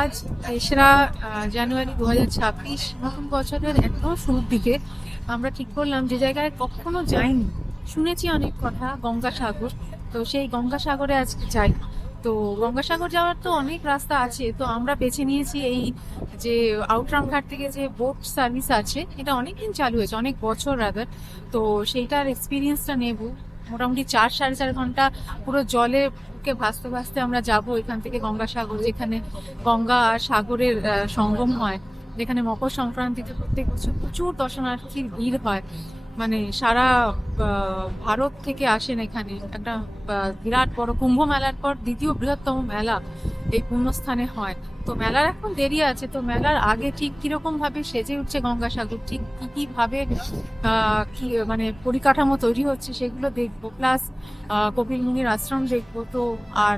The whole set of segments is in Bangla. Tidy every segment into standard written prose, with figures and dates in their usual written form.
আজ 3রা জানুয়ারি 2026, নতুন বছরের একদম শুরুর দিকে আমরা ঠিক করলাম যে জায়গায় কখনো যাইনি, শুনেছি অনেক কথা, গঙ্গাসাগর। তো সেই গঙ্গাসাগরে আজকে যাই। তো গঙ্গাসাগর যাওয়ার তো অনেক রাস্তা আছে, তো আমরা বেছে নিয়েছি এই যে আউটরাম ঘাট থেকে যে বোট সার্ভিস আছে, এটা অনেকদিন চালু হয়েছে, অনেক বছর রাদার। তো সেইটার এক্সপিরিয়েন্সটা নেব। মোটামুটি 4-4.5 ঘন্টা পুরো জলে বুকে ভাসতে ভাসতে আমরা যাব এখান থেকে গঙ্গাসাগর, যেখানে গঙ্গা আর সাগরের সঙ্গম হয়, যেখানে মকর সংক্রান্তিতে প্রত্যেক বছর প্রচুর দর্শনার্থীর ভিড় হয়। মানে সারা ভারত থেকে আসেন এখানে। একটা বিরাট বড় কুম্ভ মেলার পর দ্বিতীয় বৃহত্তম মেলা এই পুণ্যস্থানে হয়। তো মেলার এখন দেরি আছে, তো মেলার আগে ঠিক কিরকম ভাবে সেজে উঠছে গঙ্গাসাগর, ঠিক কি কি ভাবে কি মানে পরিকাঠামো তৈরি হচ্ছে সেগুলো দেখবো, প্লাস কপিল মুনির আশ্রম দেখবো। তো আর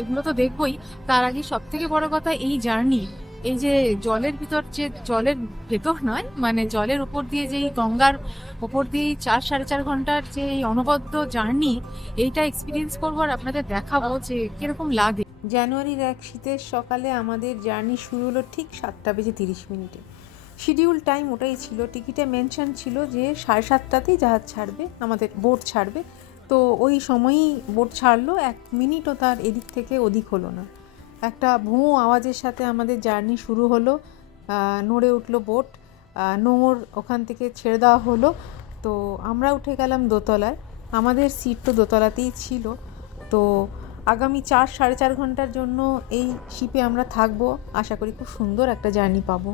এগুলো তো দেখবোই, তার আগে সব থেকে বড় কথা এই জার্নি, এই যে জলের ভিতর, যে জলের ভেতর নয়, মানে জলের উপর দিয়ে যে এই গঙ্গার উপর দিয়ে 4-4.5 ঘন্টার যে এই অনবদ্য জার্নি, এইটা এক্সপিরিয়েন্স করবো আর আপনাদের দেখাবো যে কিরকম লাগে। জানুয়ারির এক শীতের সকালে আমাদের জার্নি শুরু হলো ঠিক 7:30 শিডিউল টাইম ওটাই ছিল। টিকিটে মেনশন ছিল যে 7:30তেই জাহাজ ছাড়বে, আমাদের বোট ছাড়বে। তো ওই সময়ই বোট ছাড়লো, 1 মিনিটও তার এদিক থেকে ওদিক হলো না। একটা ভোঁ আওয়াজের সাথে আমাদের জার্নি শুরু হলো। নড়ে উঠলো বোট, নোঙর ওখান থেকে ছেড়ে দেওয়া হলো। তো আমরা উঠে গেলাম দোতলায়, আমাদের সিট তো দোতলাতেই ছিল। তো আগামী 4-4.5 ঘন্টার জন্য এই শিপে আমরা থাকবো। আশা করি খুব সুন্দর একটা জার্নি পাবো।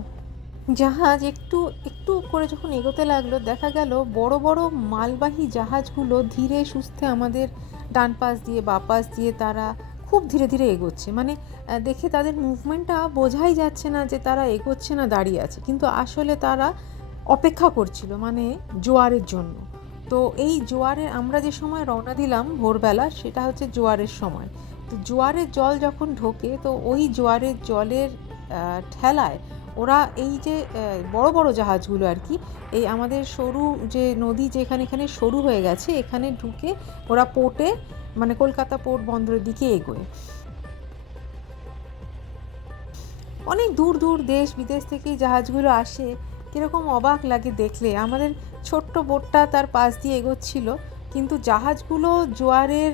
জাহাজ একটু একটু করে যখন এগোতে লাগলো, দেখা গেল বড় বড় মালবাহী জাহাজগুলো ধীরে সুস্থে আমাদের ডান পাশ দিয়ে বা পাশ দিয়ে তারা খুব ধীরে ধীরে এগোচ্ছে। মানে দেখে তাদের মুভমেন্টটা বোঝাই যাচ্ছে না যে তারা এগোচ্ছে না দাঁড়িয়ে আছে, কিন্তু আসলে তারা অপেক্ষা করছিল, মানে জোয়ারের জন্য। তো এই জোয়ারের আমরা যে সময় রওনা দিলাম ভোরবেলা, সেটা হচ্ছে জোয়ারের সময়। তো জোয়ারের জল যখন ঢোকে, তো ওই জোয়ারের জলের ঠেলায় ওরা এই যে বড় বড় জাহাজগুলো আর কি, এই আমাদের সরু যে নদী যেখানে এখানে সরু হয়ে গেছে, এখানে ঢুকে ওরা পোর্টে, মানে কলকাতা পোর্ট বন্দরের দিকে এগোয়। অনেক দূর দূর দেশ বিদেশ থেকে জাহাজগুলো আসে। কীরকম অবাক লাগে দেখলে, আমাদের ছোট্ট বোটটা তার পাশ দিয়ে এগোচ্ছিল, কিন্তু জাহাজগুলো জোয়ারের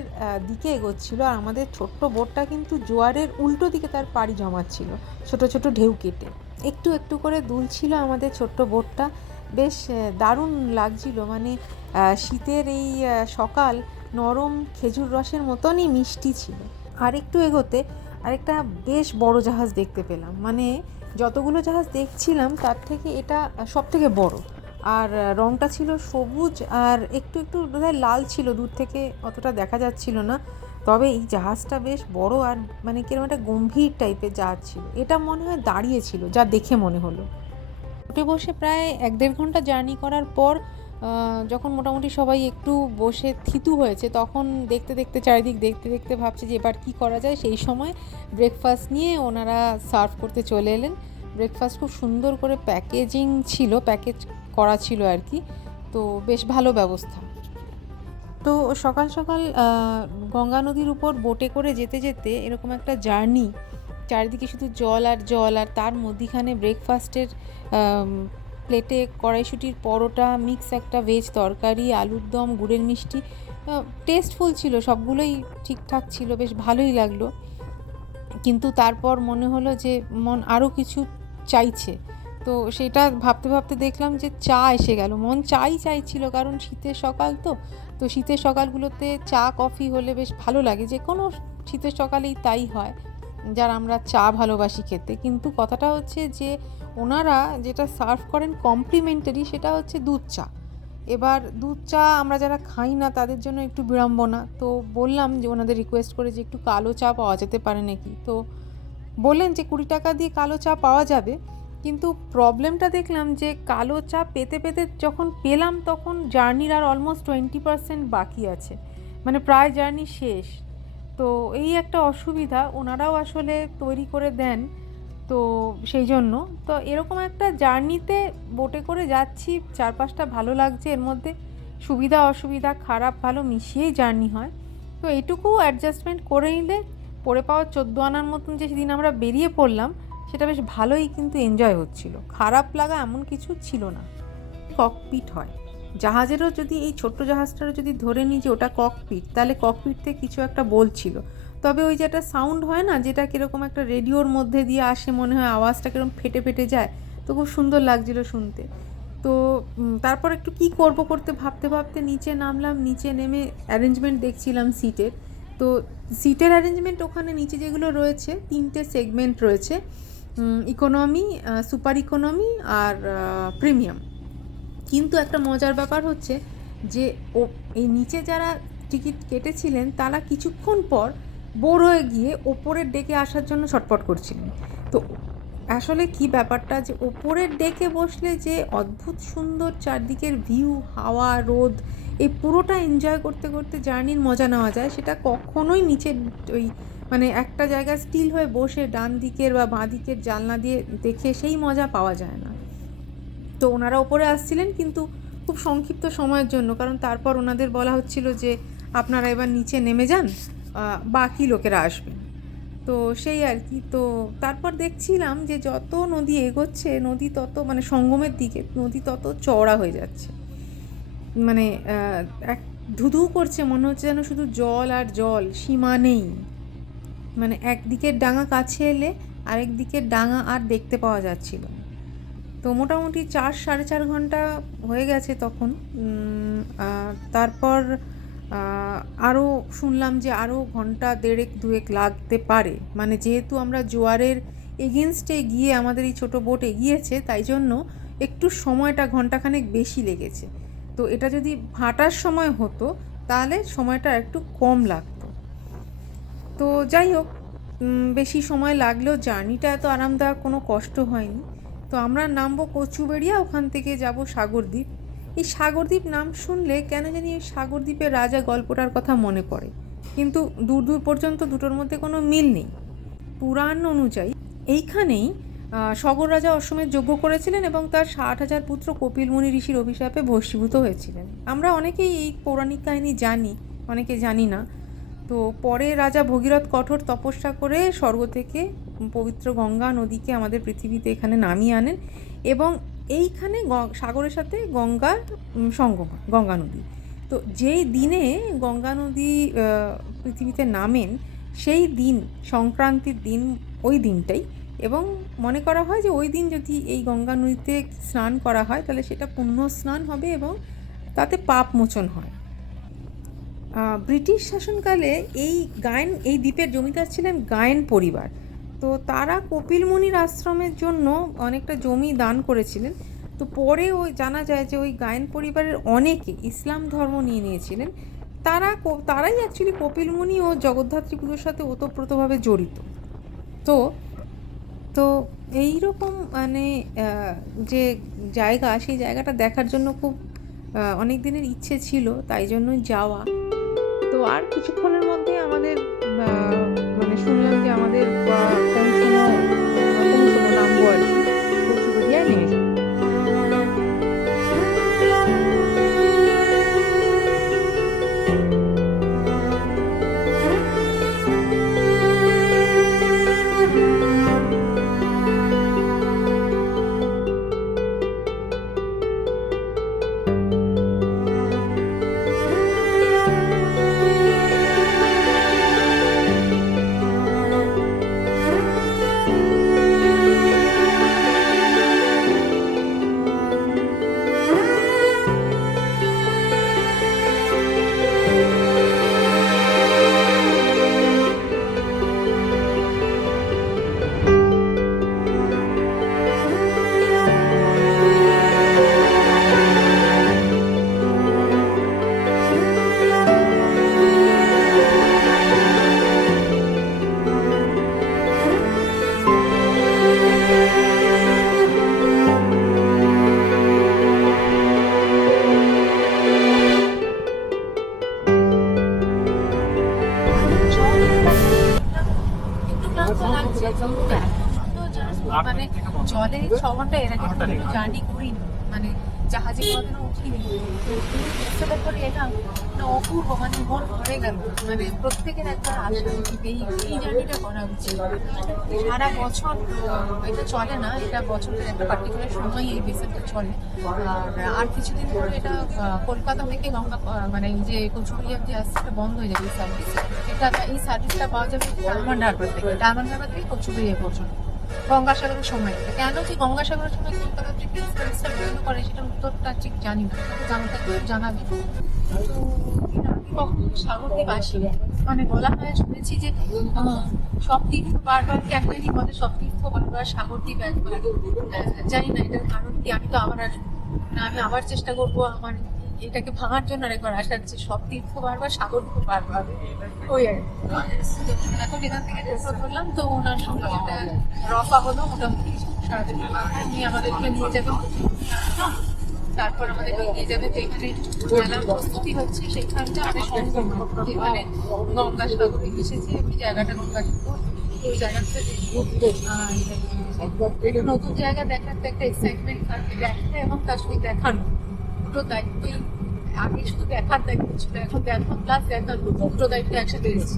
দিকে এগোচ্ছিল, আর আমাদের ছোট্ট বোটটা কিন্তু জোয়ারের উল্টো দিকে তার পাড়ি জমাচ্ছিল, ছোট ছোট ঢেউ কেটে। একটু একটু করে দুলছিল আমাদের ছোট্ট বোটটা। বেশ দারুণ লাগছিল। মানে শীতের এই সকাল নরম খেজুর রসের মতনই মিষ্টি ছিল। আর একটু এগোতে আরেকটা বেশ বড় জাহাজ দেখতে পেলাম। মানে যতগুলো জাহাজ দেখছিলাম তার থেকে এটা সব থেকে বড়। আর রঙটা ছিল সবুজ, আর একটু একটু বোধহয় লাল ছিল, দূর থেকে অতটা দেখা যাচ্ছিল না। তবে এই জাহাজটা বেশ বড়, আর মানে কিরকম একটা গম্ভীর টাইপের জাহাজ ছিল। এটা মনে হয় দাঁড়িয়ে ছিল, যা দেখে মনে হলো। বোটে বসে প্রায় 1-1.5 ঘন্টা জার্নি করার পর যখন মোটামুটি সবাই একটু বসে থিতু হয়েছে, তখন দেখতে দেখতে চারিদিক দেখতে দেখতে ভাবছে যে এবার কী করা যায়। সেই সময় ব্রেকফাস্ট নিয়ে ওনারা সার্ভ করতে চলে এলেন। ব্রেকফাস্ট খুব সুন্দর করে প্যাকেজিং ছিল, প্যাকেজ করা ছিল আর কি। তো বেশ ভালো ব্যবস্থা। তো সকাল সকাল গঙ্গা নদীর উপর বোটে করে যেতে যেতে এরকম একটা জার্নি, চারিদিকে শুধু জল আর জল, আর তার মধ্যিখানে ব্রেকফাস্টের প্লেটে কড়াইশুঁটির পরোটা, মিক্স একটা ভেজ তরকারি, আলুর দম, গুড়ের মিষ্টি। টেস্টফুল ছিল, সবগুলোই ঠিকঠাক ছিল, বেশ ভালোই লাগলো। কিন্তু তারপর মনে হলো যে মন আরও কিছু চাইছে। তো সেটা ভাবতে ভাবতে দেখলাম যে চা এসে গেল। মন চাই চাইছিল, কারণ শীতের সকাল তো। তো শীতের সকালগুলোতে চা কফি হলে বেশ ভালো লাগে, যে কোনো শীতের সকালেই তাই হয়, যার আমরা চা ভালোবাসি খেতে। কিন্তু কথাটা হচ্ছে যে ওনারা যেটা সার্ভ করেন কমপ্লিমেন্টারি, সেটা হচ্ছে দুধ চা। এবার দুধ চা আমরা যারা খাই না তাদের জন্য একটু বিড়ম্বনা। তো বললাম যে ওনাদের রিকোয়েস্ট করে যে একটু কালো চা পাওয়া যেতে পারে নাকি। তো বললেন যে 20 টাকা দিয়ে কালো চা পাওয়া যাবে। কিন্তু প্রবলেমটা দেখলাম যে কালো চা পেতে পেতে যখন পেলাম, তখন জার্নির আর অলমোস্ট 20% বাকি আছে, মানে প্রায় জার্নি শেষ। তো এই একটা অসুবিধা, ওনারাও আসলে তৈরি করে দেন। তো সেই জন্য তো এরকম একটা জার্নিতে বোটে করে যাচ্ছি, চারপাশটা ভালো লাগছে, এর মধ্যে সুবিধা অসুবিধা খারাপ ভালো মিশিয়েই জার্নি হয়। তো এইটুকু অ্যাডজাস্টমেন্ট করে নিলে পড়ে পাওয়া 14 আনার মতন যে সেদিন আমরা বেরিয়ে পড়লাম, সেটা বেশ ভালোই কিন্তু এনজয় হচ্ছিল, খারাপ লাগা এমন কিছু ছিল না। ককপিট হয় জাহাজেরও, যদি এই ছোট্ট জাহাজটারও যদি ধরে নিই যে ওটা ককপিট, তাহলে ককপিটতে কিছু একটা বলছিল। তবে ওই যে একটা সাউন্ড হয় না, যেটা কীরকম একটা রেডিওর মধ্যে দিয়ে আসে, মনে হয় আওয়াজটা কীরকম ফেটে ফেটে যায়, তো খুব সুন্দর লাগছিল শুনতে। তো তারপর একটু কি করব করতে ভাবতে ভাবতে নিচে নামলাম। নিচে নেমে অ্যারেঞ্জমেন্ট দেখছিলাম সিটের। তো সিটের অ্যারেঞ্জমেন্ট ওখানে নিচে যেগুলো রয়েছে, 3টে সেগমেন্ট রয়েছে, ইকোনমি, সুপার ইকোনমি আর প্রিমিয়াম। কিন্তু একটা মজার ব্যাপার হচ্ছে যে এই নিচে যারা টিকিট কেটেছিলেন তারা কিছুক্ষণ পর বোর হয়ে গিয়ে ওপরের ডেকে আসার জন্য ছটফট করছিলেন। তো আসলে কি ব্যাপারটা, যে ওপরের ডেকে বসলে যে অদ্ভুত সুন্দর চারদিকের ভিউ, হাওয়া, রোদ, এই পুরোটা এনজয় করতে করতে জার্নির মজা নেওয়া যায়, সেটা কখনোই নিচের ওই মানে একটা জায়গায় স্টিল হয়ে বসে ডান দিকের বা বাঁ দিকের জানলা দিয়ে দেখে সেই মজা পাওয়া যায় না। তো ওনারা ওপরে আসছিলেন কিন্তু খুব সংক্ষিপ্ত সময়ের জন্য, কারণ তারপর ওনাদের বলা হচ্ছিল যে আপনারা এবার নিচে নেমে যান, বাকি লোকেরা আসবেন। তো সেই আর কি। তো তারপর দেখছিলাম যে যত নদী এগোচ্ছে, নদী তত মানে সঙ্গমের দিকে নদী তত চওড়া হয়ে যাচ্ছে, মানে এক ধুধু করছে, মনে হচ্ছে যেন শুধু জল আর জল, সীমা নেই। মানে একদিকের ডাঙা কাছে এলে আরেক দিকের ডাঙা আর দেখতে পাওয়া যাচ্ছিল না। তো মোটামুটি 4-4.5 ঘন্টা হয়ে গেছে তখন। তারপর আরও শুনলাম যে আরও ঘন্টা 1.5-2 লাগতে পারে, মানে যেহেতু আমরা জোয়ারের এগেনস্টে গিয়ে আমাদের এই ছোটো বোট এগিয়েছে, তাই জন্য একটু সময়টা ঘন্টাখানেক বেশি লেগেছে। তো এটা যদি ভাটার সময় হতো তাহলে সময়টা একটু কম লাগতো। তো যাই হোক, বেশি সময় লাগলেও জার্নিটা এত আরামদায়ক, কোনো কষ্ট হয়নি। তো আমরা নামবো কচুবেড়িয়া, ওখান থেকে যাব সাগরদ্বীপ। এই সাগরদ্বীপ নাম শুনলে কেন জানি এই সাগরদ্বীপের রাজা গল্পটার কথা মনে পড়ে, কিন্তু দূর দূর পর্যন্ত দুটোর মধ্যে কোনো মিল নেই। পুরাণ অনুযায়ী এইখানেই সগর রাজা অশ্বমেধ যজ্ঞ করেছিলেন এবং তার 60,000 পুত্র কপিল মুনি ঋষির অভিশাপে ভস্মীভূত হয়েছিলেন। আমরা অনেকেই এই পৌরাণিক কাহিনী জানি, অনেকে জানি না। তো পরে রাজা ভগীরথ কঠোর তপস্যা করে স্বর্গ থেকে পবিত্র গঙ্গা নদীকে আমাদের পৃথিবীতে এখানে নামিয়ে আনেন, এবং এইখানে সাগরের সাথে গঙ্গার সঙ্গম হয়, গঙ্গা নদী। তো যেই দিনে গঙ্গা নদী পৃথিবীতে নামেন, সেই দিন সংক্রান্তির দিন, ওই দিনটাই, এবং মনে করা হয় যে ওই দিন যদি এই গঙ্গা নদীতে স্নান করা হয় তাহলে সেটা পুণ্য স্নান হবে এবং তাতে পাপ মোচন হয়। ব্রিটিশ শাসনকালে এই দ্বীপের জমিদার ছিলেন গায়েন পরিবার। তো তারা কপিল মুনির আশ্রমের জন্য অনেকটা জমি দান করেছিলেন। তো পরে ওই জানা যায় যে ওই গায়েন পরিবারের অনেকে ইসলাম ধর্ম নিয়ে নিয়েছিলেন। তারাই অ্যাকচুয়ালি কপিল মুনি ও জগদ্ধাত্রী পুজোর সাথে ওতপ্রোতভাবে জড়িত। তো তো এইরকম মানে যে জায়গা, সেই জায়গাটা দেখার জন্য খুব অনেক দিনের ইচ্ছে ছিল, তাই জন্যই যাওয়া। তো আর কিছুক্ষণের মধ্যে আমাদের মানে শুনলাম যে আমাদের পৌঁছবো নামবো আর কি, কচুবেড়িয়ায় নেমে যাবো। মানে জলে 6 ঘন্টা এর আগে জার্নি করিনি, মানে জাহাজে কখনো উঠিনি, তো করে এলাম। না অপূর্ব, মানে মন ভরে গেল। মানে প্রত্যেকের একবার আসা উচিত, এই জার্নিটা করা উচিত। সারা বছর এটা চলে না, এটা বছরের একটা পার্টিকুলার সময় এই বেসিনটা চলে। আর কিছুদিন পরে এটা কলকাতা থেকে গঙ্গা মানে এই যে কচুরিয়া যে আসছে এটা বন্ধ হয়ে যাবে এই সার্ভিস। এই সার্ভিসটা পাওয়া যাবে ডায়মন্ড হারবার থেকে, ডায়মন্ড হারবার থেকে কচুরিয়া পর্যন্ত গঙ্গাসাগরের সময়। কেন যে গঙ্গাসাগরের সময় কলকাতা থেকে এই সার্ভিসটা বন্ধ করে সেটার উত্তরটা ঠিক জানি না, জানতে জানাবে। তো আমি কখনো সাগরদ্বীপ আসিনি, মানে বলা হয় শুনেছি যে সব তীর্থ বারবার ক্যাপ্টেনই বলে সব তীর্থ বারবার সাগরদ্বীপ একবার। জানি না এটার কারণ কি, আমি তো আবার আসবো না, আমি আবার চেষ্টা করবো আমার এটাকে ভাঙার জন্য আরেকবার আসার, যে সব তীর্থ বারবার সাগরদ্বীপ বারবার ওই আর কি। তো এখন এখান থেকে টোটো ধরলাম, তো ওনার সঙ্গে একটা রফা হলো মোটামুটি সারাদিন। উনি আমাদেরকে নিয়ে যাবেন, তারপর আমাদেরকে নিয়ে যাবে যেখানে মেলার প্রস্তুতি হচ্ছে সেখানটা আমি সঙ্গম, যেখানে গঙ্গাসাগরে এসেছি ওই জায়গাটা গঙ্গাসাগর, ওই জায়গাটা নতুন জায়গা দেখার তো একটা এক্সাইটমেন্ট থাকে, দেখা এবং তার সঙ্গে দেখানো দুটো দায়িত্বই। আগে শুধু দেখার দায়িত্ব ছিল, এখন দেখা প্লাস দেখার দুটো দায়িত্ব একসাথে এসেছে।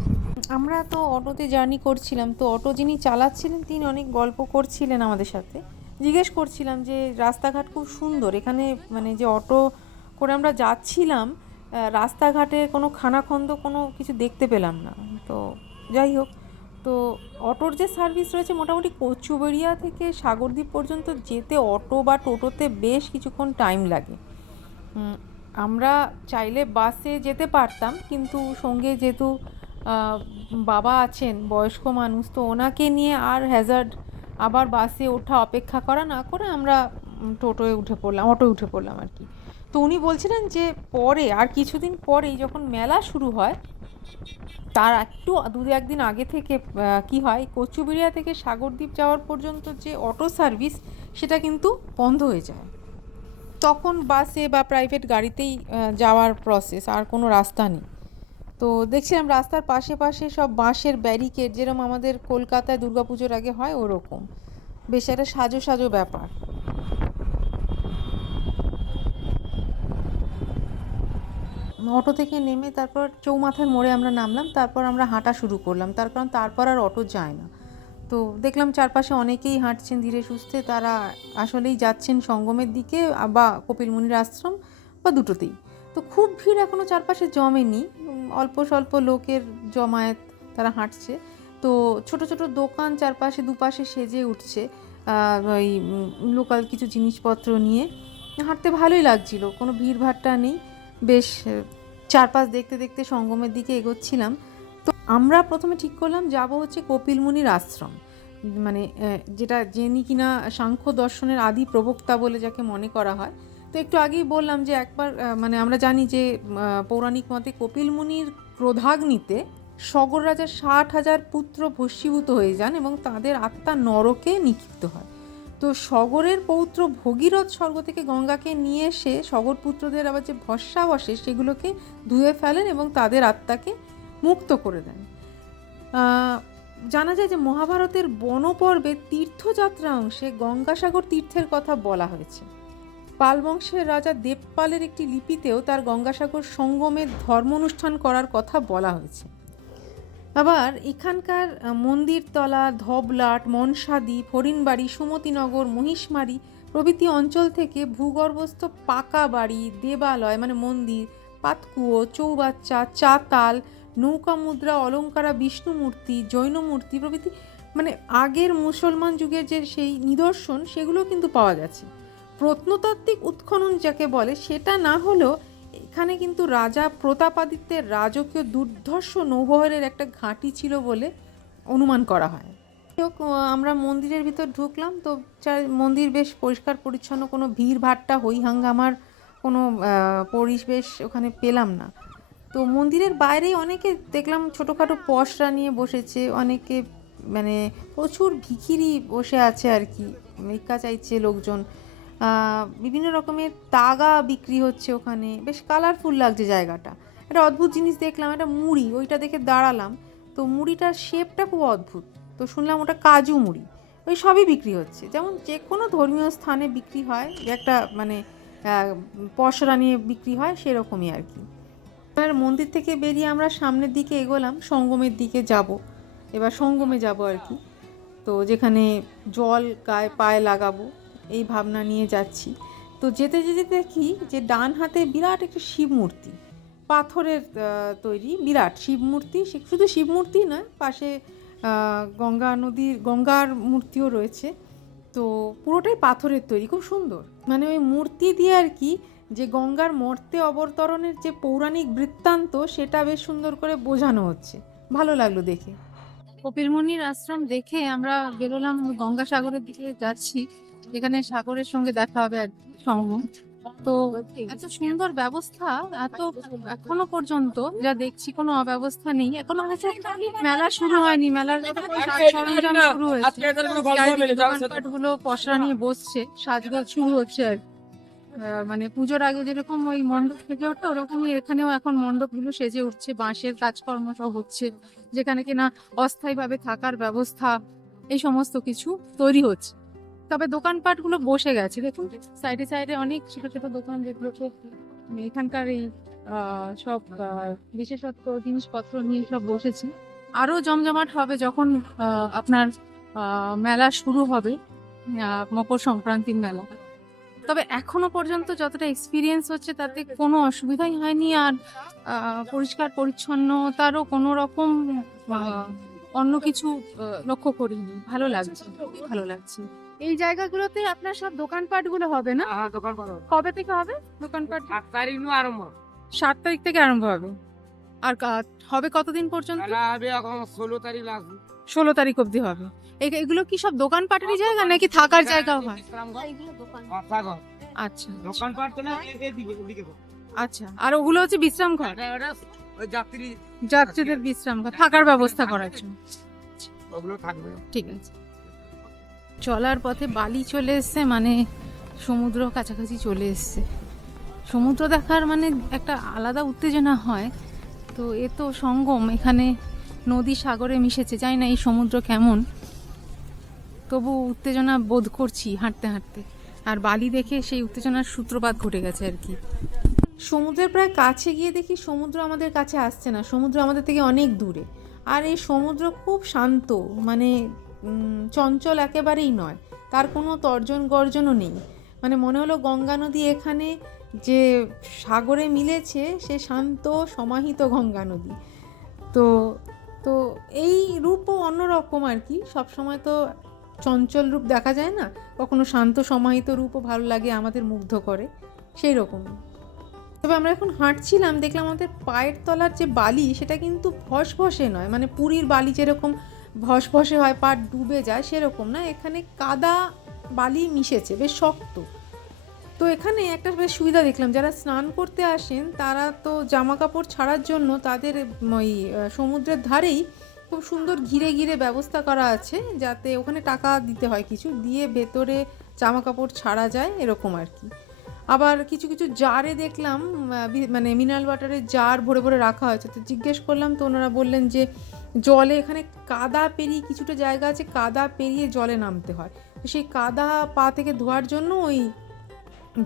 আমরা তো অটোতে জার্নি করছিলাম, তো অটো যিনি চালাচ্ছিলেন তিনি অনেক গল্প করছিলেন আমাদের সাথে। জিজ্ঞেস করছিলাম যে রাস্তাঘাট খুব সুন্দর এখানে, মানে যে অটো করে আমরা যাচ্ছিলাম রাস্তাঘাটে কোনো খানাখন্দ কোনো কিছু দেখতে পেলাম না। তো যাই হোক, তো অটোর যে সার্ভিস রয়েছে মোটামুটি কচুবেড়িয়া থেকে সাগরদ্বীপ পর্যন্ত যেতে অটো বা টোটোতে বেশ কিছুক্ষণ টাইম লাগে। আমরা চাইলে বাসে যেতে পারতাম, কিন্তু সঙ্গে যেহেতু বাবা আছেন বয়স্ক মানুষ, তো ওনাকে নিয়ে আর হ্যাজার্ড আবার বাসে ওঠা অপেক্ষা করা না করে আমরা টোটোয় উঠে পড়লাম, অটোয় উঠে পড়লাম আর কি। তো উনি বলছিলেন যে পরে আর কিছুদিন পরেই যখন মেলা শুরু হয় তার একটু দু একদিন আগে থেকে কি হয়, কচুবেড়িয়া থেকে সাগরদ্বীপ যাওয়ার পর্যন্ত যে অটো সার্ভিস সেটা কিন্তু বন্ধ হয়ে যায়। তখন বাসে বা প্রাইভেট গাড়িতেই যাওয়ার প্রসেস, আর কোনো রাস্তা নেই। তো দেখছিলাম রাস্তার পাশে পাশে সব বাঁশের ব্যারিকেড, যেরকম আমাদের কলকাতায় দুর্গাপুজোর আগে হয় ওরকম, বেশ একটা সাজো সাজো ব্যাপার। অটো থেকে নেমে তারপর চৌমাথার মোড়ে আমরা নামলাম, তারপর আমরা হাঁটা শুরু করলাম, তার কারণ তারপর আর অটো যায় না। তো দেখলাম চারপাশে অনেকেই হাঁটছেন ধীরে সুস্থে, তারা আসলেই যাচ্ছেন সঙ্গমের দিকে বা কপিল মুনির আশ্রম বা দুটোতেই। তো খুব ভিড় এখনও চারপাশে জমেনি, অল্প স্বল্প লোকের জমায়েত, তারা হাঁটছে। তো ছোট ছোট দোকান চারপাশে দুপাশে সেজে উঠছে ওই লোকাল কিছু জিনিসপত্র নিয়ে। হাঁটতে ভালোই লাগছিল, কোনো ভিড়ভাট্টা নেই, বেশ চারপাশ দেখতে দেখতে সঙ্গমের দিকে এগোচ্ছিলাম। তো আমরা প্রথমে ঠিক করলাম যাব হচ্ছে কপিল মুনির আশ্রম, মানে যেটা যিনি কিনা সাংখ্য দর্শনের আদি প্রবক্তা বলে যাকে মনে করা হয়। তো একটু আগেই বললাম যে একবার মানে আমরা জানি যে পৌরাণিক মতে কপিল মুনির ক্রোধাগ্নিতে সগর রাজার 60,000 পুত্র ভস্মীভূত হয়ে যান এবং তাদের আত্মা নরকে নিক্ষিপ্ত হয়। তো সগরের পৌত্র ভগীরথ স্বর্গ থেকে গঙ্গাকে নিয়ে এসে সগর পুত্রদের আবার যে ভস্মাবশেষ সেগুলোকে ধুয়ে ফেলেন এবং তাদের আত্মাকে মুক্ত করে দেন। জানা যায় যে মহাভারতের বনপর্বে তীর্থযাত্রা অংশে গঙ্গাসাগর তীর্থের কথা বলা হয়েছে। পাল বংশের রাজা দেবপালের একটি লিপিতেও তার গঙ্গাসাগর সঙ্গমের ধর্ম অনুষ্ঠান করার কথা বলা হয়েছে। আবার এখানকার মন্দিরতলা, ধবলাট, মনসাদ্বীপ, হরিণবাড়ি, সুমতিনগর, মহিষমারি প্রভৃতি অঞ্চল থেকে ভূগর্ভস্থ পাকা বাড়ি, দেবালয় মানে মন্দির, পাতকুয়ো, চৌবাচ্চা, চাতাল, নৌকা মুদ্রা, অলঙ্কারা, বিষ্ণু মূর্তি, জৈন মূর্তি প্রভৃতি মানে আগের মুসলমান যুগের যে সেই নিদর্শন সেগুলো কিন্তু পাওয়া গেছে। প্রত্নতাত্ত্বিক উৎখনন যাকে বলে সেটা না হলেও এখানে কিন্তু রাজা প্রতাপাদিত্যের রাজকীয় দুর্ধর্ষ নৌবহরের একটা ঘাঁটি ছিল বলে অনুমান করা হয়। আমরা মন্দিরের ভিতর ঢুকলাম, তো মন্দির বেশ পরিষ্কার পরিচ্ছন্ন, কোনো ভিড় ভাট্টা হই হাঙ্গামার কোনো পরিবেশ ওখানে পেলাম না। তো মন্দিরের বাইরেই অনেকে দেখলাম ছোটোখাটো পসরা নিয়ে বসেছে, অনেকে মানে প্রচুর ভিখিরি বসে আছে আর কি, ভিক্ষা চাইছে লোকজন। বিভিন্ন রকমের তাগা বিক্রি হচ্ছে ওখানে, বেশ কালারফুল লাগছে জায়গাটা। একটা অদ্ভুত জিনিস দেখলাম, একটা মুড়ি, ওইটা দেখে দাঁড়ালাম, তো মুড়িটার শেপটা খুব অদ্ভুত, তো শুনলাম ওটা কাজু মুড়ি। ওই সবই বিক্রি হচ্ছে, যেমন যে কোনো ধর্মীয় স্থানে বিক্রি হয়, যে একটা মানে পসরা নিয়ে বিক্রি হয় সেরকমই আর কি। এবার মন্দির থেকে বেরিয়ে আমরা সামনের দিকে এগোলাম, সঙ্গমের দিকে যাব। এবার সঙ্গমে যাব আর কি। তো যেখানে জল গায়ে পায়ে লাগাবো এই ভাবনা নিয়ে যাচ্ছি। তো যেতে যেতে দেখি যে ডান হাতে বিরাট একটা শিব মূর্তি, পাথরের তৈরি বিরাট শিব মূর্তি। শুধু শিব মূর্তি নয়, পাশে গঙ্গার মূর্তিও রয়েছে। তো পুরোটাই পাথরের তৈরি, খুব সুন্দর। মানে ওই মূর্তি দিয়ে আর কি যে গঙ্গার মর্তে অবতরণের যে পৌরাণিক বৃত্তান্ত, সেটা বেশ সুন্দর করে বোঝানো হচ্ছে। ভালো লাগলো দেখে। কপিল মুনির আশ্রম দেখে আমরা বেরোলাম গঙ্গাসাগরের দিকে যাচ্ছি, যেখানে সাগরের সঙ্গে দেখা হবে আর কি, সঙ্গম। তো এত সুন্দর ব্যবস্থা, এত এখনো পর্যন্ত যা দেখছি কোনো অব্যবস্থা নেই। এখনো হচ্ছে মেলা শুরু হয়নি, মেলার সরঞ্জাম শুরু হয়েছে, দোকানপাট গুলো পসরা নিয়ে বসছে, সাজগোজ শুরু হচ্ছে আর কি। মানে পুজোর আগে যেরকম ওই মণ্ডপ সেজে ওঠে, ওরকমই এখানেও এখন মণ্ডপ গুলো সেজে উঠছে, বাঁশের কাজকর্ম সব হচ্ছে, যেখানে কিনা অস্থায়ীভাবে থাকার ব্যবস্থা এই সমস্ত কিছু তৈরি হচ্ছে। তবে দোকানপাট গুলো বসে গেছে, দেখুন সাইডে সাইডে অনেক ছোট ছোট দোকান, যেগুলো এখানকার এই সব বিশেষত্ব জিনিসপত্র নিয়ে সব বসেছে। আরো জমজমাট হবে যখন আপনার মেলা শুরু হবে, মকর সংক্রান্তির মেলা। তবে এখনো পর্যন্ত যতটা এক্সপিরিয়েন্স হচ্ছে তাতে কোনো অসুবিধাই হয়নি। আর পরিষ্কার পরিচ্ছন্নতারও কোনো রকম অন্য কিছু লক্ষ্য করিনি। ভালো লাগছে, ভালো লাগছে। এই জায়গাগুলোতে আপনার সব দোকানপাট গুলো হবে না? কবে থেকে হবে দোকানপাট? 7 তারিখ নু আরম্ভ। 7 তারিখ থেকে আরম্ভ হবে। আর হবে কতদিন পর্যন্ত? হবে এখন 16 তারিখ লাগবে। 16 তারিখ অবধি হবে। এগুলো কি সব দোকানপাটেরই জায়গা নাকি থাকার জায়গাও হয়? আচ্ছা দোকানপাট তো না, এদিকে ওদিকে। আচ্ছা, আর ওগুলো হচ্ছে বিশ্রাম ঘর, ওই যাত্রীদের বিশ্রাম ঘর, থাকার ব্যবস্থা করার জন্য। ওগুলো থাকবে। ঠিক আছে। চলার পথে বালি চলে এসছে, মানে সমুদ্র কাছাকাছি চলে এসছে। সমুদ্র দেখার মানে একটা আলাদা উত্তেজনা হয়। তো এ তো সঙ্গম, এখানে নদী সাগরে মিশেছে, জানি না এই সমুদ্র কেমন, তবু উত্তেজনা বোধ করছি হাঁটতে হাঁটতে। আর বালি দেখে সেই উত্তেজনার সূত্রপাত ঘটে গেছে আর কি। সমুদ্রের প্রায় কাছে গিয়ে দেখি সমুদ্র আমাদের কাছে আসছে না, সমুদ্র আমাদের থেকে অনেক দূরে। আর এই সমুদ্র খুব শান্ত, মানে চঞ্চল একেবারেই নয়, তার কোনো তর্জন গর্জনও নেই। মানে মনে হলো গঙ্গা নদী এখানে যে সাগরে মিলেছে, সে শান্ত সমাহিত গঙ্গা নদী। তো তো এই রূপও অন্যরকম আর কি। সবসময় তো চঞ্চল রূপ দেখা যায় না, কখনো শান্ত সমাহিত রূপও ভালো লাগে, আমাদের মুগ্ধ করে, সেই রকমই। তবে আমরা এখন হাঁটছিলাম, দেখলাম আমাদের পায়ের তলার যে বালি, সেটা কিন্তু ভসভসে নয়, মানে পুরীর বালি যেরকম ভসভসে হয়, পা ডুবে যায়, সেরকম না, এখানে কাদা বালি মিশেছে, বেশ শক্ত। তো এখানে একটা বেশ সুবিধা দেখলাম, যারা স্নান করতে আসেন তারা তো জামা কাপড় ছাড়ার জন্য তাদের ওই সমুদ্রের ধারেই খুব সুন্দর ঘিরে ঘিরে ব্যবস্থা করা আছে, যাতে ওখানে টাকা দিতে হয়, কিছু দিয়ে ভেতরে জামা কাপড় ছাড়া যায়, এরকম আর কি। আবার কিছু কিছু জারে দেখলাম, মানে মিনারেল ওয়াটারের জার ভরে ভরে রাখা হয়েছে। তো জিজ্ঞেস করলাম, তো ওনারা বললেন যে জলে এখানে কাদা পেরিয়ে, কিছুটা জায়গা আছে কাদা পেরিয়ে জলে নামতে হয়, তো সেই কাদা পা থেকে ধোয়ার জন্য ওই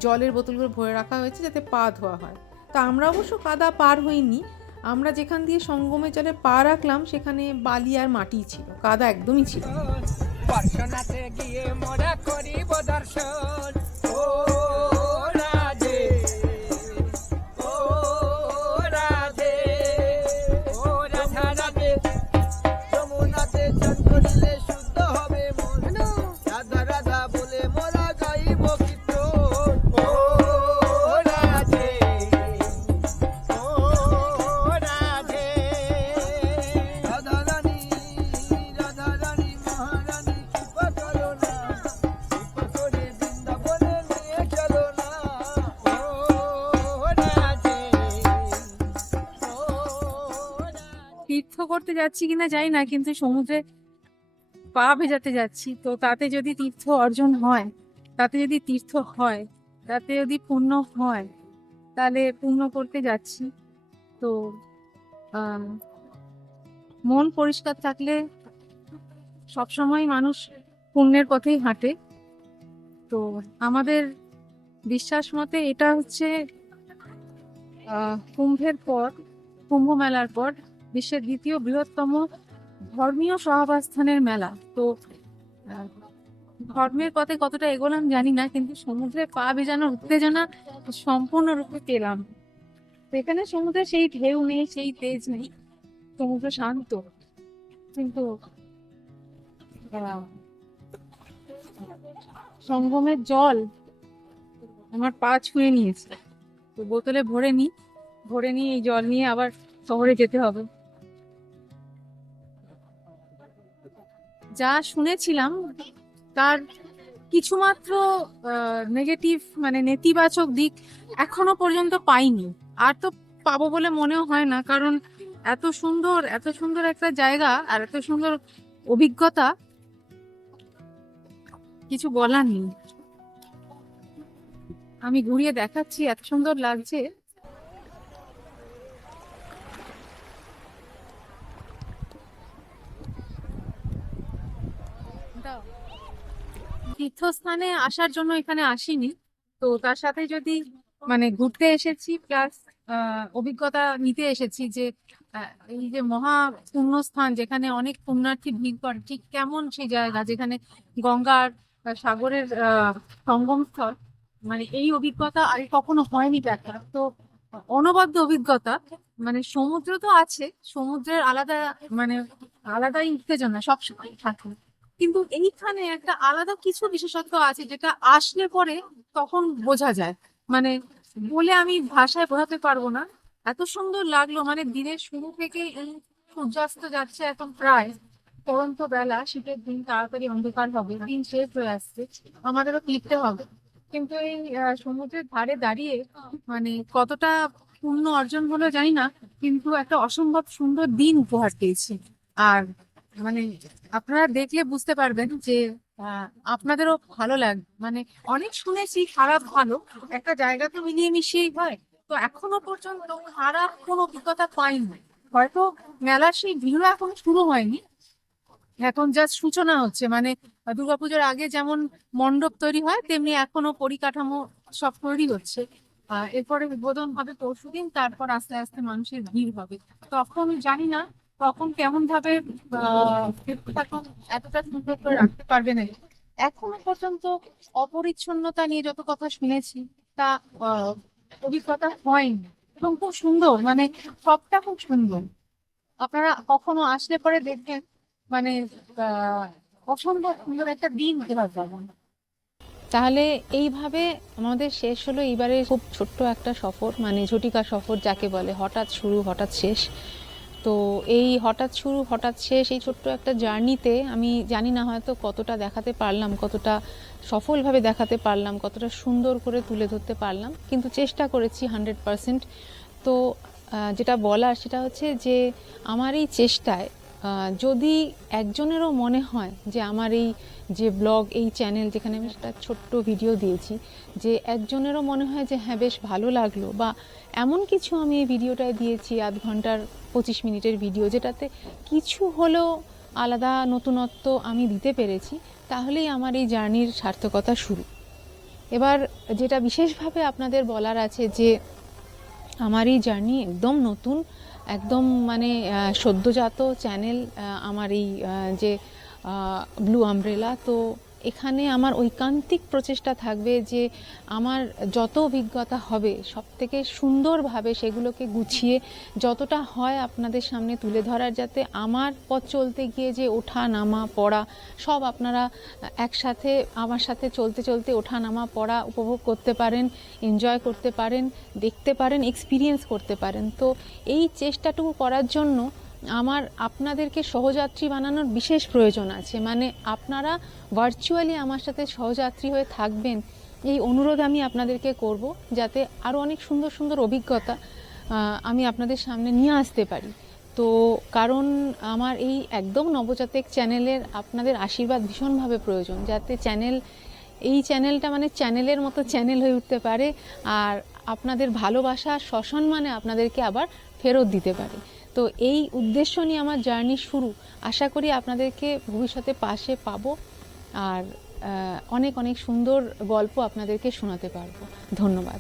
জলের বোতলগুলো ভরে রাখা হয়েছে, যাতে পা ধোয়া হয়। তা আমরা অবশ্য কাদা পার হইনি, আমরা যেখান দিয়ে সঙ্গমের জলে পা রাখলাম সেখানে বালি আর মাটি ছিল, কাদা একদমই ছিল না। দর্শনাতে গিয়ে মোরা করিব দর্শন। ও রাধে, ও রাধে, ও রাধা রাধে। যমুনাতে চান করিলে শুদ্ধ হবে মন, রাধা রাধা বলে মোরা গাইব কীর্তন। ও রাধে, ও রাধে। রাধা রানী, রাধা রানী মহারানী কৃপা করো না, কৃপা করে বৃন্দাবনে নিয়ে চলো না। ও রাধে, ও রাধে। তীর্থ করতে যাচ্ছি কিনা জানি না, কিন্তু সমুদ্রে পা ভেজাতে যাচ্ছি। তো তাতে যদি তীর্থ অর্জন হয়, তাতে যদি তীর্থ হয়, তাতে যদি পুণ্য হয়, তাহলে পুণ্য করতে যাচ্ছি। তো মন পরিষ্কার থাকলে সবসময় মানুষ পুণ্যের পথেই হাঁটে। তো আমাদের বিশ্বাস মতে এটা হচ্ছে কুম্ভের পর, কুম্ভ মেলার পর বিশ্বের দ্বিতীয় বৃহত্তম ধর্মীয় সহাবস্থানের মেলা। তো আহ, ধর্মের পথে কতটা এগোলাম জানি না, কিন্তু সমুদ্রে পা ভেজানোর উত্তেজনা সম্পূর্ণরূপে পেলাম। তো এখানে সমুদ্রে সেই ঢেউ নেই, সেই তেজ নেই, সমুদ্র শান্ত, কিন্তু আহ, সঙ্গমের জল আমার পা ছুঁয়ে নিয়েছে। তো বোতলে ভরে নিয়ে এই জল নিয়ে আবার শহরে যেতে হবে। যা শুনেছিলাম তার কিছুমাত্র নেগেটিভ মানে নেতিবাচক দিক এখনো পর্যন্ত পাইনি, আর তো পাবো বলে মনেও হয় না, কারণ এত সুন্দর একটা জায়গা আর এত সুন্দর অভিজ্ঞতা, কিছু বলার নেই। আমি ঘুরিয়ে দেখাচ্ছি, এত সুন্দর লাগছে। তীর্থস্থানে আসার জন্য এখানে আসিনি, তো তার সাথে যদি মানে ঘুরতে এসেছি প্লাস অভিজ্ঞতা নিতে এসেছি যে এই যে মহা পুণ্যস্থান যেখানে অনেক পুণ্যার্থী ভিড় করে, ঠিক কেমন সেই জায়গা যেখানে গঙ্গার সাগরের সঙ্গম স্থল, মানে এই অভিজ্ঞতা আগে কখনো হয়নি দেখা। তো অনবদ্য অভিজ্ঞতা, মানে সমুদ্র তো আছে, সমুদ্রের আলাদা মানে আলাদাই উত্তেজনা সবসময় থাকে, কিন্তু এইখানে একটা আলাদা কিছু বিশেষত্ব আছে যেটা আসলে পরে তখন বোঝা যায়, মানে বলে আমি ভাষায় বোঝাতে পারবো না। এত সুন্দর লাগলো, মানে দিনের শুরু থেকে এই সূর্যাস্ত যাচ্ছে, এখন প্রায় পড়ন্ত বেলা, শীতের দিন, তাড়াতাড়ি অন্ধকার হবে, দিন শেষ হয়ে আসছে, আমাদেরও ফিরতে হবে, কিন্তু এই সমুদ্রের ধারে দাঁড়িয়ে মানে কতটা পুণ্য অর্জন হলো জানি না, কিন্তু একটা অসম্ভব সুন্দর দিন উপহার পেয়েছি। আর মানে আপনারা দেখলে বুঝতে পারবেন যে আপনাদেরও ভালো লাগবে, মানে অনেক শুনেছি খারাপ ভালো একটা জায়গা তো মিলিয়ে মিশিয়েই হয়, তো এখনো পর্যন্ত খারাপ কোনো অভিজ্ঞতা পাইনি। হয়তো মেলার সেই ভিড়ও এখন শুরু হয়নি, এখন জাস্ট সূচনা হচ্ছে, মানে দুর্গাপুজোর আগে যেমন মণ্ডপ তৈরি হয় তেমনি এখনো পরিকাঠামো সব তৈরি হচ্ছে। এরপরে উদ্বোধন হবে পরশুদিন, তারপর আস্তে আস্তে মানুষের ভিড় হবে। তখন জানি না তখন কেমন ভাবে তখন এতটা সুন্দর করে রাখতে পারবে না। এখনো পর্যন্ত অপরিচ্ছন্নতা নিয়ে যত কথা শুনেছি তা অভিজ্ঞতা হয়নি, এবং খুব সুন্দর, মানে সবটা খুব সুন্দর। আপনারা কখনো আসলে পরে দেখবেন মানে আহ অসম্ভব সুন্দর একটা দিন এবার পাবেন। তাহলে এইভাবে আমাদের শেষ হলো এইবারে খুব ছোট্ট একটা সফর, মানে ঝটিকা সফর যাকে বলে, হঠাৎ শুরু হঠাৎ শেষ। তো এই হঠাৎ শুরু হঠাৎ শেষ এই ছোট্ট একটা জার্নিতে আমি জানি না হয়তো কতটা দেখাতে পারলাম, কতটা সফলভাবে দেখাতে পারলাম, কতটা সুন্দর করে তুলে ধরতে পারলাম, কিন্তু চেষ্টা করেছি 100%। তো যেটা বলার সেটা হচ্ছে যে আমার এই চেষ্টায় যদি একজনেরও মনে হয় যে আমার এই যে ব্লগ, এই চ্যানেল যেখানে আমি একটা ছোট্ট ভিডিও দিয়েছি, যে একজনেরও মনে হয় যে হ্যাঁ বেশ ভালো লাগলো, বা এমন কিছু আমি এই ভিডিওটায় দিয়েছি 1/2 ঘন্টার 25 মিনিটের ভিডিও যেটাতে কিছু হলেও আলাদা নতুনত্ব আমি দিতে পেরেছি, তাহলেই আমার এই জার্নির সার্থকতা শুরু। এবার যেটা বিশেষভাবে আপনাদের বলার আছে যে আমার এই জার্নি একদম নতুন, একদম মানে সদ্যজাত চ্যানেল আমার এই যে ব্লু আমব্রেলা। তো এখানে আমার ঐকান্তিক প্রচেষ্টা থাকবে যে আমার যত অভিজ্ঞতা হবে সব থেকে সুন্দরভাবে সেগুলোকে গুছিয়ে যতটা হয় আপনাদের সামনে তুলে ধরার, যাতে আমার পথ চলতে গিয়ে যে ওঠা নামা পড়া সব আপনারা একসাথে আমার সাথে চলতে চলতে ওঠা নামা পড়া উপভোগ করতে পারেন, এনজয় করতে পারেন, দেখতে পারেন, এক্সপিরিয়েন্স করতে পারেন। তো এই চেষ্টাটুকু করার জন্য আমার আপনাদেরকে সহযাত্রী বানানোর বিশেষ প্রয়োজন আছে, মানে আপনারা ভার্চুয়ালি আমার সাথে সহযাত্রী হয়ে থাকবেন, এই অনুরোধ আমি আপনাদেরকে করব, যাতে আরও অনেক সুন্দর সুন্দর অভিজ্ঞতা আমি আপনাদের সামনে নিয়ে আসতে পারি। তো কারণ আমার এই একদম নবজাতক চ্যানেলের আপনাদের আশীর্বাদ ভীষণভাবে প্রয়োজন, যাতে এই চ্যানেলটা মানে চ্যানেলের মতো চ্যানেল হয়ে উঠতে পারে, আর আপনাদের ভালোবাসা সসম্মানে আপনাদেরকে আবার ফেরত দিতে পারে। তো এই উদ্দেশ্য নিয়ে আমার জার্নি শুরু। আশা করি আপনাদেরকে ভবিষ্যতে পাশে পাবো, আর অনেক অনেক সুন্দর গল্প আপনাদেরকে শোনাতে পারবো। ধন্যবাদ।